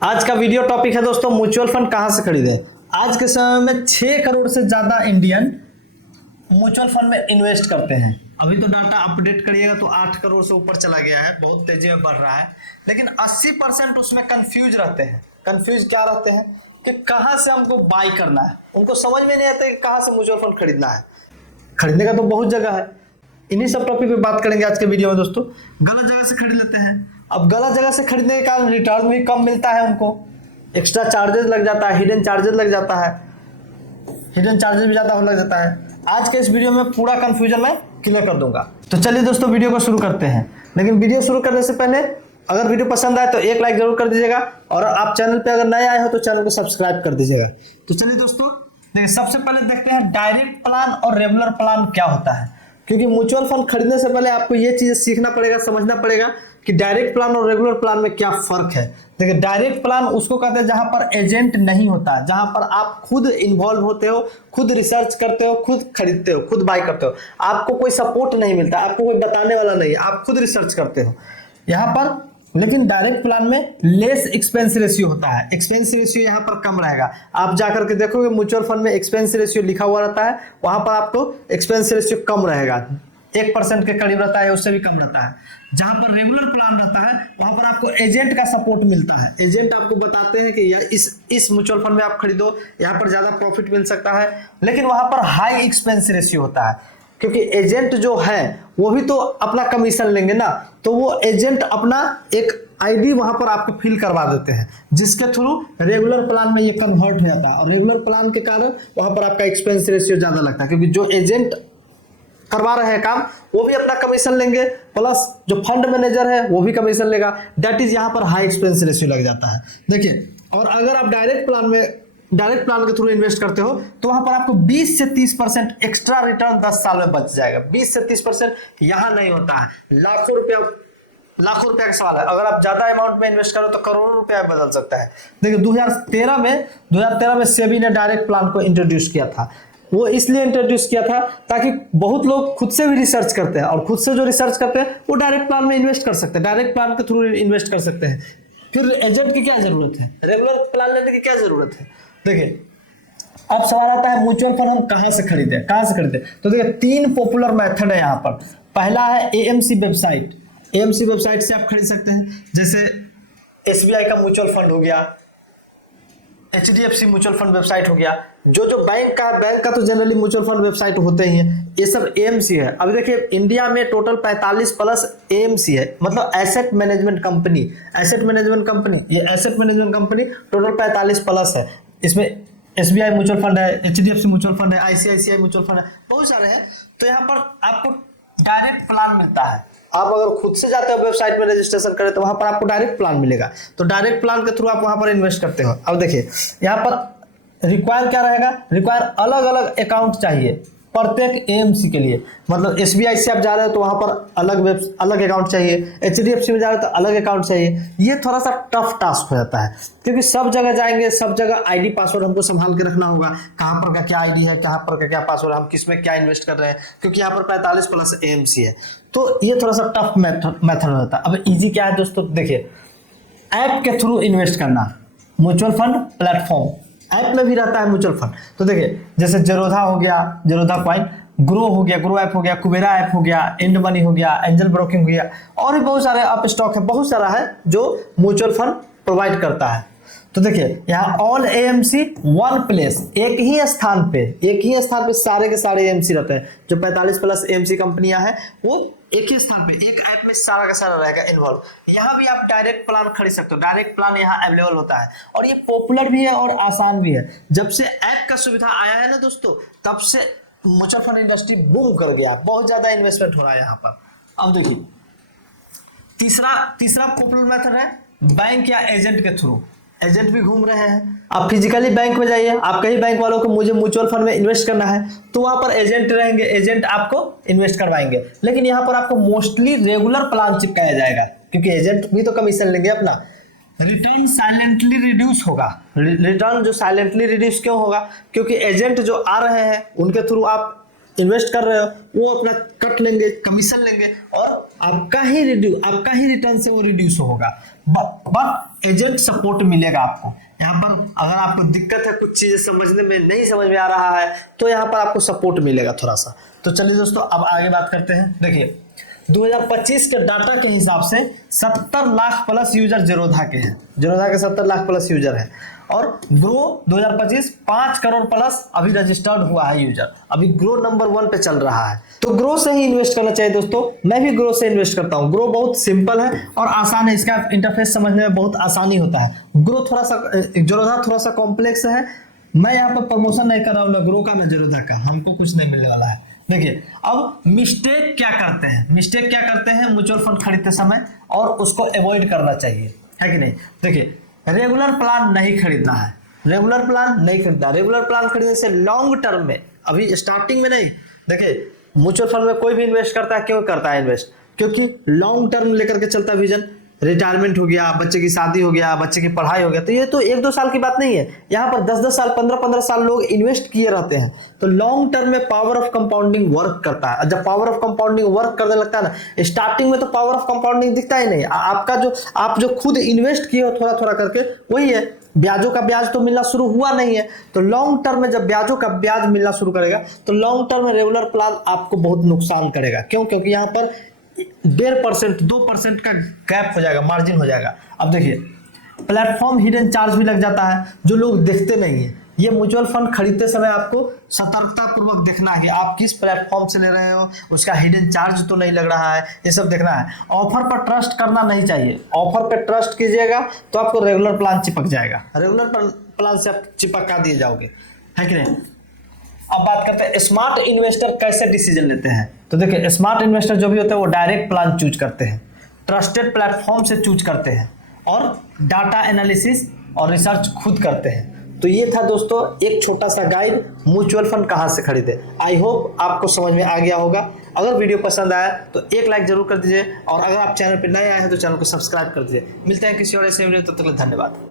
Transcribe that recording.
आज का video topic है दोस्तों म्यूचुअल फंड कहां से खरीदें। आज के समय में 6 करोड़ से ज्यादा इंडियन म्यूचुअल फंड में इन्वेस्ट करते हैं। अभी तो डाटा अपडेट करिएगा तो 8 करोड़ से ऊपर चला गया है, बहुत तेजी में बढ़ रहा है। लेकिन 80% उसमें कंफ्यूज रहते हैं। कंफ्यूज क्या रहते हैं कि कहां से हमको बाई करना है, उनको समझ में नहीं आता कि कहां से म्यूचुअल फंड खरीदना है। खरीदने का तो बहुत जगह है, इन्हीं सब टॉपिक पे बात करेंगे आज के वीडियो में दोस्तों। गलत जगह से खरीद लेते हैं। अब गलत जगह से खरीदने के कारण रिटर्न भी कम मिलता है, उनको एक्स्ट्रा चार्जेस लग जाता है, हिडन चार्जेस लग जाता है, हिडन चार्जेस भी ज्यादा लग जाता है। आज के इस वीडियो में पूरा कंफ्यूजन मैं क्लियर कर दूंगा। तो चलिए दोस्तों वीडियो को शुरू करते हैं। लेकिन वीडियो शुरू करने से पहले अगर वीडियो पसंद आए तो एक लाइक जरूर कर दीजिएगा, और आप चैनल पे अगर नए आए हो तो चैनल को सब्सक्राइब कर दीजिएगा। तो चलिए दोस्तों देखिए, सबसे पहले देखते हैं डायरेक्ट प्लान और रेगुलर प्लान क्या होता है। क्योंकि म्यूचुअल फंड खरीदने से पहले आपको ये चीजें सीखना पड़ेगा, समझना पड़ेगा कि डायरेक्ट प्लान और रेगुलर प्लान में क्या फर्क है। देखिए, डायरेक्ट प्लान उसको कहते हैं जहां पर एजेंट नहीं होता, जहां पर आप खुद इन्वॉल्व होते हो, खुद रिसर्च करते हो, खुद खरीदते हो, खुद बाय करते हो। आपको कोई सपोर्ट नहीं मिलता, आपको कोई बताने वाला नहीं, आप खुद रिसर्च करते हो यहाँ पर। लेकिन डायरेक्ट प्लान में लेस एक्सपेंस रेशियो होता है, एक्सपेंस रेशियो यहाँ पर कम रहेगा। आप जाकर के देखोगे म्यूचुअल फंड में एक्सपेंस रेशियो लिखा हुआ रहता है, वहां पर आपको एक्सपेंस रेशियो कम रहेगा, 1% के करीब रहता है, उससे भी कम रहता है। जहां पर रेगुलर प्लान रहता है वहां पर आपको एजेंट का सपोर्ट मिलता है। एजेंट आपको बताते हैं कि यार इस म्यूचुअल फंड में आप खरीदो, यहाँ पर ज्यादा प्रॉफिट मिल सकता है। लेकिन वहां पर हाई एक्सपेंस रेशियो होता है, क्योंकि एजेंट जो है वो भी तो अपना कमीशन लेंगे ना, तो वो एजेंट अपना एक आईडी वहां पर आपको फिल करवा देते हैं, जिसके थ्रू रेगुलर प्लान में ये कन्वर्ट हो जाता है। और रेगुलर प्लान के कारण वहां पर आपका एक्सपेंस रेशियो ज्यादा लगता है, क्योंकि जो एजेंट करवा रहे हैं काम वो भी अपना कमीशन लेंगे, प्लस जो फंड मैनेजर है वो भी कमीशन लेगा। दैट इज यहाँ पर हाई एक्सपेंस रेशियो लग जाता है। देखिए, और अगर आप डायरेक्ट प्लान के थ्रू इन्वेस्ट करते हो तो वहां पर आपको 20 से 30% एक्स्ट्रा रिटर्न 10 साल में बच जाएगा। 20 से 30% यहाँ नहीं होता है, लाखों रुपया का सवाल है। अगर आप ज्यादा अमाउंट में इन्वेस्ट करो तो करोड़ों रुपया बदल सकता है। देखिए, 2013 में सेबी ने डायरेक्ट प्लान को इंट्रोड्यूस किया था। वो इसलिए इंट्रोड्यूस किया था ताकि बहुत लोग खुद से भी रिसर्च करते हैं, और खुद से जो रिसर्च करते हैं वो डायरेक्ट प्लान में इन्वेस्ट कर सकते हैं, डायरेक्ट प्लान के थ्रू इन्वेस्ट कर सकते हैं। फिर एजेंट की क्या जरूरत है, रेगुलर प्लान लेने की क्या जरूरत है। देखिए, अब सवाल आता है म्यूचुअल फंड हम कहां से खरीदें। तो देखिए, 3 पॉपुलर मेथड है यहाँ पर। पहला है एएमसी वेबसाइट। एएमसी वेबसाइट से आप खरीद सकते हैं, जैसे एसबीआई का म्यूचुअल फंड हो गया, एचडीएफसी म्यूचुअल फंड वेबसाइट हो गया। जो बैंक का तो जनरली म्यूचुअल फंड वेबसाइट होते ही हैं, ये सब एएमसी है। अभी देखिए, इंडिया में टोटल 45 प्लस एएमसी है, मतलब एसेट मैनेजमेंट कंपनी। ये asset management company total 45 plus है। इसमें एसबीआई म्यूचुअल फंड है, एचडीएफसी म्यूचुअल फंड है, आईसीआईसीआई म्यूचुअल फंड है, बहुत सारे हैं। तो यहाँ पर आपको डायरेक्ट प्लान मिलता है। आप अगर खुद से जाते हो वेबसाइट में रजिस्ट्रेशन करें तो वहां पर आपको डायरेक्ट प्लान मिलेगा। तो डायरेक्ट प्लान के थ्रू आप वहां पर इन्वेस्ट करते हो। अब देखिए, यहाँ पर रिक्वायर क्या रहेगा, रिक्वायर अलग अलग अकाउंट चाहिए प्रत्येक एएमसी के लिए। मतलब एसबीआई से आप जा रहे हो तो वहां पर अलग अकाउंट चाहिए, एचडीएफसी में जा रहे हो तो अलग अकाउंट चाहिए। ये थोड़ा सा टफ टास्क हो जाता है, क्योंकि सब जगह जाएंगे, सब जगह आईडी पासवर्ड हमको संभाल के रखना होगा, कहाँ पर का क्या आईडी है, कहाँ पर का क्या पासवर्ड, हम किस में क्या इन्वेस्ट कर रहे हैं, क्योंकि यहाँ पर 45 प्लस एएमसी है। तो ये थोड़ा सा टफ मेथड होता है। अब इजी क्या है दोस्तों, देखिए, ऐप के थ्रू इन्वेस्ट करना। म्यूचुअल फंड प्लेटफॉर्म ऐप में भी रहता है म्यूचुअल फंड। तो देखिए, जैसे जेरोधा हो गया, जेरोधा कॉइन, ग्रो हो गया, ग्रो ऐप हो गया, कुबेरा ऐप हो गया, एंड मनी हो गया, एंजल ब्रोकिंग हो गया, और भी बहुत सारे अप स्टॉक है, बहुत सारा है जो म्यूचुअल फंड प्रोवाइड करता है। तो देखिए, यहाँ ऑल एएमसी वन प्लेस, एक ही स्थान पे सारे के सारे एएमसी रहते हैं। जो 45 प्लस एएमसी कंपनियां हैं वो एक ही स्थान पे, एक ऐप में सारा का सारा रहेगा इन्वॉल्व। यहाँ भी आप डायरेक्ट प्लान खरीद सकते हो, डायरेक्ट प्लान यहाँ अवेलेबल होता है, और ये पॉपुलर भी है और आसान भी है। जब से ऐप का सुविधा आया है ना दोस्तों, तब से म्यूचुअल फंड इंडस्ट्री बूम कर गया, बहुत ज्यादा इन्वेस्टमेंट हो रहा है यहाँ पर। अब देखिए, तीसरा पॉपुलर मेथड है बैंक या एजेंट के थ्रू। एजेंट भी घूम रहे हैं। आप फिजिकली बैंक में जाइए, आप कहीं बैंक वालों को मुझे म्यूचुअल फंड में इन्वेस्ट करना है तो वहां पर एजेंट रहेंगे, एजेंट आपको इन्वेस्ट करवाएंगे। लेकिन यहाँ पर आपको मोस्टली रेगुलर प्लान चिपकाया जाएगा, क्योंकि एजेंट भी तो कमीशन लेंगे अपना। रिटर्न साइलेंटली रिड्यूस होगा। रिटर्न जो साइलेंटली रिड्यूस क्यों होगा, क्योंकि एजेंट जो आ रहे हैं उनके थ्रू आप इन्वेस्ट कर रहे हो वो अपना कट लेंगे, कमीशन लेंगे और आपका ही रिटर्न से वो रिड्यूस होगा, बट एजेंट सपोर्ट मिलेगा आपको। यहाँ पर अगर आपको दिक्कत है, कुछ चीजें समझने में नहीं समझ में आ रहा है, तो यहाँ पर आपको सपोर्ट मिलेगा थोड़ा सा। तो चलिए दोस्तों अब आगे बात करते हैं। देखिए 2025 के डाटा के हिसाब से 70 लाख प्लस यूजर जेरोधा के हैं, जेरोधा के 70 लाख प्लस यूजर है। और ग्रो 2025 5 करोड़ प्लस अभी रजिस्टर्ड हुआ है यूजर, अभी ग्रो नंबर 1 पे चल रहा है। तो ग्रो से ही इन्वेस्ट करना चाहिए दोस्तों, मैं भी ग्रो से इन्वेस्ट करता हूँ। ग्रो बहुत सिंपल है और आसान है, इसका इंटरफेस समझने में बहुत आसानी होता है। ग्रो थोड़ा सा, जेरोधा थोड़ा सा कॉम्प्लेक्स है। मैं यहाँ पर प्रमोशन नहीं कर रहा हूँ ना ग्रो का ना जेरोधा का, हमको कुछ नहीं मिलने वाला है। देखिए अब मिस्टेक क्या करते हैं म्यूचुअल फंड खरीदते समय, और उसको अवॉइड करना चाहिए, है कि नहीं। देखिए रेगुलर प्लान नहीं खरीदना है, रेगुलर प्लान खरीदने से लॉन्ग टर्म में, अभी स्टार्टिंग में नहीं। देखिए म्यूचुअल फंड में कोई भी इन्वेस्ट करता है, क्यों करता है इन्वेस्ट? क्योंकि लॉन्ग टर्म लेकर के चलता है विजन। रिटायरमेंट हो गया, बच्चे की शादी हो गया, बच्चे की पढ़ाई हो गया, तो ये तो 1-2 साल की बात नहीं है। यहाँ पर 10-10 साल 15-15 साल लोग इन्वेस्ट किए रहते हैं। तो लॉन्ग टर्म में पावर ऑफ कंपाउंडिंग वर्क करता है। जब पावर ऑफ कंपाउंडिंग वर्क करने लगता है ना, स्टार्टिंग में तो पावर ऑफ कंपाउंडिंग दिखता ही नहीं, आपका जो आप जो खुद इन्वेस्ट किए हो थोड़ा थोड़ा करके, वही है, ब्याजों का ब्याज तो मिलना शुरू हुआ नहीं है। तो लॉन्ग टर्म में जब ब्याजों का ब्याज मिलना शुरू करेगा, तो लॉन्ग टर्म में रेगुलर प्लान आपको बहुत नुकसान करेगा। क्यों? क्योंकि यहाँ पर 1.5% 2% का गैप हो जाएगा, मार्जिन हो जाएगा। अब देखिए प्लेटफॉर्म हिडन चार्ज भी लग जाता है, जो लोग देखते नहीं है। ये म्यूचुअल फंड खरीदते समय आपको सतर्कता पूर्वक देखना है कि आप किस प्लेटफॉर्म से ले रहे हो, उसका हिडन चार्ज तो नहीं लग रहा है, ये सब देखना है। ऑफर पर ट्रस्ट करना नहीं चाहिए, ऑफर पर ट्रस्ट कीजिएगा तो आपको रेगुलर प्लान चिपक जाएगा, रेगुलर प्लान से आप चिपका दिए जाओगे, है कि नहीं। अब बात करते हैं स्मार्ट इन्वेस्टर कैसे डिसीजन लेते हैं। तो देखिए स्मार्ट इन्वेस्टर जो भी होते हैं वो डायरेक्ट प्लान चूज करते हैं, ट्रस्टेड प्लेटफॉर्म से चूज करते हैं, और डाटा एनालिसिस और रिसर्च खुद करते हैं। तो ये था दोस्तों एक छोटा सा गाइड म्यूचुअल फंड कहाँ से खरीदे। आई होप आपको समझ में आ गया होगा। अगर वीडियो पसंद आया तो एक लाइक जरूर कर दीजिए, और अगर आप चैनल पर नए आए हैं तो चैनल को सब्सक्राइब कर दीजिए। मिलते हैं किसी और ऐसे वीडियो, तब तक धन्यवाद।